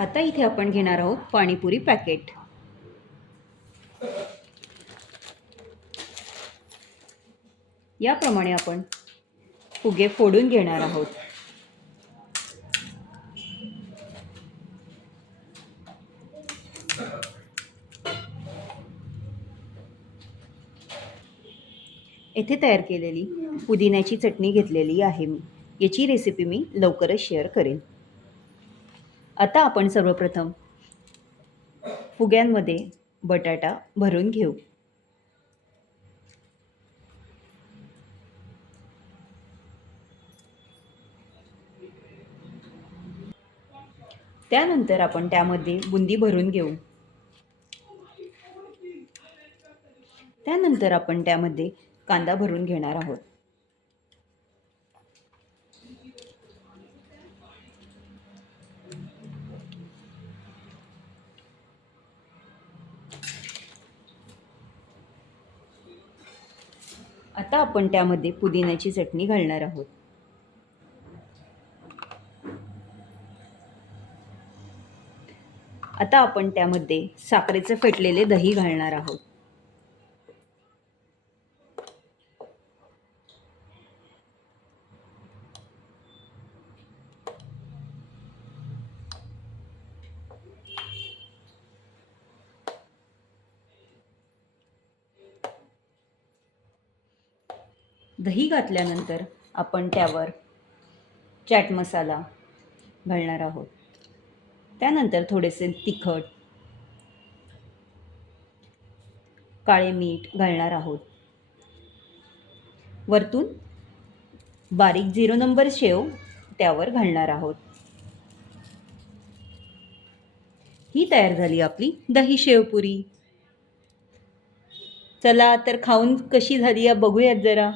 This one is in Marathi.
आता इथे आपण घेणार आहोत पाणीपुरी पॅकेट. याप्रमाणे आपण फुगे फोडून घेणार आहोत. येथे तयार केलेली पुदिन्याची चटणी घेतलेली आहे मी. याची रेसिपी मी लवकरच शेअर करेन. आता आपण सर्वप्रथम फुग्यांमध्ये बटाटा भरून घेऊ. त्यानंतर आपण त्यामध्ये बुंदी भरून घेऊ. त्यानंतर आपण त्यामध्ये कांदा भरून घेणार आहोत. आता आपण त्यामध्ये पुदिन्याची चटणी घालणार आहोत. आता आपण त्यामध्ये साखरेचे फेटलेले दही घालणार आहोत. दही घातल्यानंतर आपण त्यावर चाट मसाला घालणार आहोत. त्यानंतर थोडेसे तिखट, काळे मीठ घालणार आहोत. वरतून बारीक 0 नंबर शेव त्यावर घालणार आहोत. ही तयार झाली आपली दही शेवपुरी. चला तर खाऊन कशी झाली या बघूयात जरा.